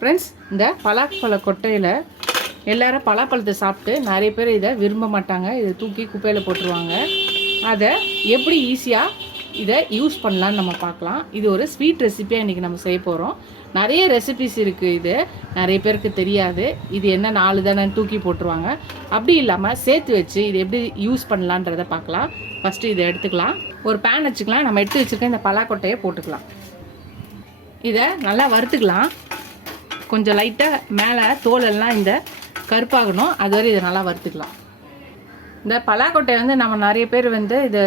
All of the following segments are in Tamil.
ஃப்ரெண்ட்ஸ், இந்த பலாப்பழ கொட்டையில் எல்லோரும் பலாப்பழத்தை சாப்பிட்டு நிறைய பேர் இதை விரும்ப மாட்டாங்க. இதை தூக்கி குப்பையில் போட்டுருவாங்க. அதை எப்படி ஈஸியாக இதை யூஸ் பண்ணலான்னு நம்ம பார்க்கலாம். இது ஒரு ஸ்வீட் ரெசிப்பியாக இன்றைக்கி நம்ம செய்ய போகிறோம். நிறைய ரெசிபிஸ் இருக்குது. இது நிறைய பேருக்கு தெரியாது. இது என்ன 4 தானே தூக்கி போட்டுருவாங்க. அப்படி இல்லாமல் சேர்த்து வச்சு இது எப்படி யூஸ் பண்ணலான்றதை பார்க்கலாம். ஃபஸ்ட்டு இதை எடுத்துக்கலாம். ஒரு பேன் வச்சுக்கலாம். நம்ம எடுத்து வச்சுருக்க இந்த பலாக்கொட்டையை போட்டுக்கலாம். இதை நல்லா வறுத்துக்கலாம். கொஞ்சம் லைட்டாக மேலே தோலெல்லாம் இந்த கருப்பாகணும். அது வரை இதை நல்லா வறுத்துக்கலாம். இந்த பலாக்கொட்டையை நம்ம நிறைய பேர் இதை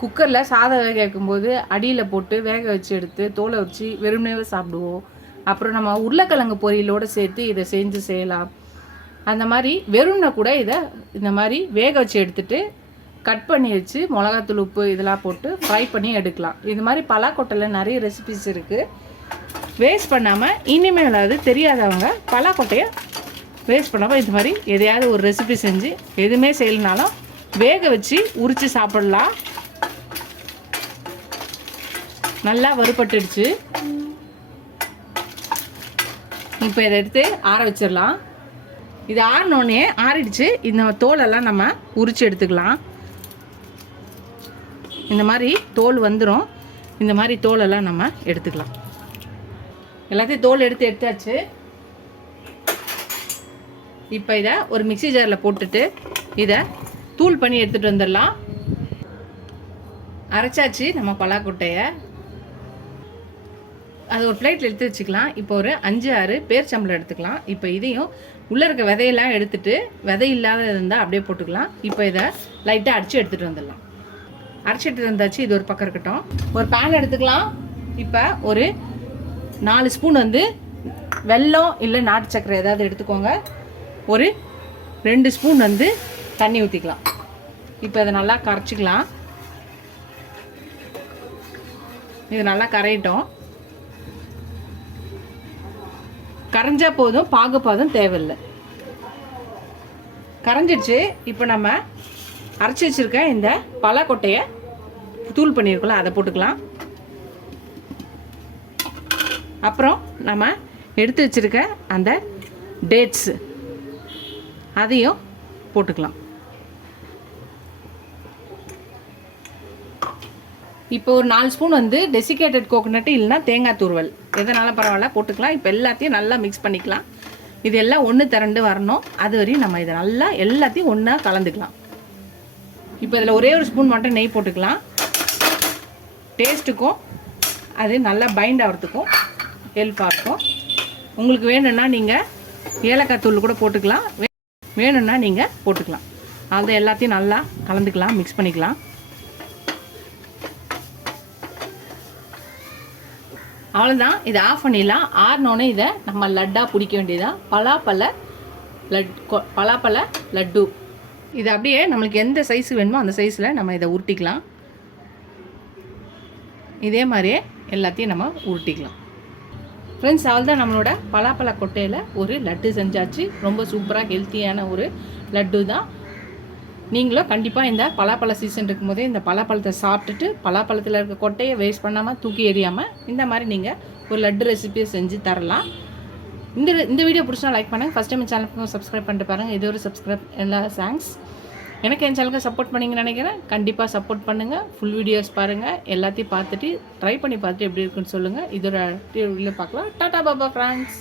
குக்கரில் சாதம் வேக வைக்கும்போது அடியில் போட்டு வேக வச்சு எடுத்து தோலை வச்சு வெறுமனே சாப்பிடுவோம். அப்புறம் நம்ம உருளைக்கிழங்கு பொரியலோடு சேர்த்து இதை செஞ்சு செய்யலாம். அந்த மாதிரி வெறும்னா கூட இதை இந்த மாதிரி வேக வச்சு எடுத்துகிட்டு கட் பண்ணி வச்சு மிளகாத்தூள் உப்பு இதெல்லாம் போட்டு ஃப்ரை பண்ணி எடுக்கலாம். இது மாதிரி பலாக்கொட்டையில் நிறைய ரெசிபிஸ் இருக்குது. வேஸ்ட் பண்ணாமல் இனிமேல் அது தெரியாதவங்க பலாக்கொட்டையை வேஸ்ட் பண்ணாமல் இது மாதிரி எதையாவது ஒரு ரெசிபி செஞ்சு எதுவுமே செய்யலனாலும் வேக வச்சு உரித்து சாப்பிடலாம். நல்லா வறுபட்டுடுச்சு. இப்போ இதை எடுத்து ஆற வச்சிடலாம். இது ஆறினோடனே ஆறிடுச்சு. இந்த தோலெல்லாம் நம்ம உரித்து எடுத்துக்கலாம். இந்த மாதிரி தோல் வந்துடும். இந்த மாதிரி தோலெல்லாம் நம்ம எடுத்துக்கலாம். எல்லாத்தையும் தோல் எடுத்தாச்சு. இப்போ இதை ஒரு மிக்ஸி ஜாரில் போட்டுட்டு இதை தூள் பண்ணி எடுத்துகிட்டு வந்துடலாம். அரைச்சாச்சு நம்ம பலாக்கொட்டையை. அது ஒரு பிளேட்டில் எடுத்து வச்சுக்கலாம். இப்போ ஒரு 5-6 பேரிச்சம்பழம் எடுத்துக்கலாம். இப்போ இதையும் உள்ளே இருக்க விதையெல்லாம் எடுத்துகிட்டு விதை இல்லாத இருந்தால் அப்படியே போட்டுக்கலாம். இப்போ இதை லைட்டாக அரைச்சி எடுத்துகிட்டு வந்துடலாம். அரைச்சி எடுத்துகிட்டு வந்தாச்சு. இது ஒரு பக்கம் இருக்கட்டும். ஒரு பேன் எடுத்துக்கலாம். இப்போ ஒரு 4 ஸ்பூன் வெல்லம் இல்லை நாட்டு சர்க்கரை ஏதாவது எடுத்துக்கோங்க. ஒரு 2 ஸ்பூன் தண்ணி ஊற்றிக்கலாம். இப்போ இதை நல்லா கரைச்சிக்கலாம். இது நல்லா கரையிட்டோம். கரைஞ்சால் போதும், பாகுபாதும் தேவையில்லை. கரைஞ்சிடுச்சு. இப்போ நம்ம அரைச்சி வச்சுருக்க இந்த பலாக்கொட்டையை தூள் பண்ணியிருக்கோம், அதை போட்டுக்கலாம். அப்புறம் நம்ம எடுத்து வச்சுருக்க அந்த டேட்ஸு அதையும் போட்டுக்கலாம். இப்போ ஒரு 4 ஸ்பூன் டெசிகேட்டட் கோகோனட் இல்லைனா தேங்காய் துருவல் எதனால பரவாயில்ல போட்டுக்கலாம். இப்போ எல்லாத்தையும் நல்லா மிக்ஸ் பண்ணிக்கலாம். இது எல்லாம் ஒன்று திரண்டு வரணும். அது வரையும் நம்ம இதை நல்லா எல்லாத்தையும் ஒன்றா கலந்துக்கலாம். இப்போ இதில் ஒரே ஒரு ஸ்பூன் மட்டும் நெய் போட்டுக்கலாம். டேஸ்ட்டுக்கும் அது நல்லா பைண்ட் ஆகிறதுக்கும் ஹெல்ப்பாக இருக்கும். உங்களுக்கு வேணும்னா நீங்கள் ஏலக்காய் தூள் கூட போட்டுக்கலாம். வேணும்னா நீங்கள் போட்டுக்கலாம். அதை எல்லாத்தையும் நல்லா கலந்துக்கலாம், மிக்ஸ் பண்ணிக்கலாம். அவ்வளோதான். இதை ஆஃப் பண்ணிடலாம். ஆறினோடனே இதை நம்ம லட்டாக பிடிக்க வேண்டியதான். பலாப்பழ லட்டு. இது அப்படியே நம்மளுக்கு எந்த சைஸ் வேணுமோ அந்த சைஸில் நம்ம இதை உருட்டிக்கலாம். இதே மாதிரியே எல்லாத்தையும் நம்ம உருட்டிக்கலாம். ஃப்ரெண்ட்ஸ், அவ்வளோதான். நம்மளோட பலாப்பழ கொட்டையில் ஒரு லட்டு செஞ்சாச்சு. ரொம்ப சூப்பராக ஹெல்த்தியான ஒரு லட்டு தான். நீங்களும் கண்டிப்பாக இந்த பலாப்பழ சீசன் இருக்கும்போதே இந்த பலாப்பழத்தை சாப்பிட்டுட்டு பலாப்பழத்தில் இருக்க கொட்டையை வேஸ்ட் பண்ணாமல் தூக்கி எறியாமல் இந்த மாதிரி நீங்கள் ஒரு லட்டு ரெசிபியை செஞ்சு தரலாம். இந்த வீடியோ பிடிச்சா லைக் பண்ணுங்கள். ஃபஸ்ட் டைம் சேனலுக்கு சப்ஸ்கிரைப் பண்ணிட்டு பாருங்கள். இது ஒரு சப்ஸ்கிரைப் எல்லா தேங்க்ஸ். எனக்கு என் சேனலுக்கு சப்போர்ட் பண்ணிங்கன்னு நினைக்கிறேன். கண்டிப்பாக சப்போர்ட் பண்ணுங்கள். ஃபுல் வீடியோஸ் பாருங்கள். எல்லாத்தையும் பார்த்துட்டு ட்ரை பண்ணி பார்த்துட்டு எப்படி இருக்குன்னு சொல்லுங்கள். இதோட வீடியோ பார்க்கலாம். டாடா பாபா ஃப்ரெண்ட்ஸ்.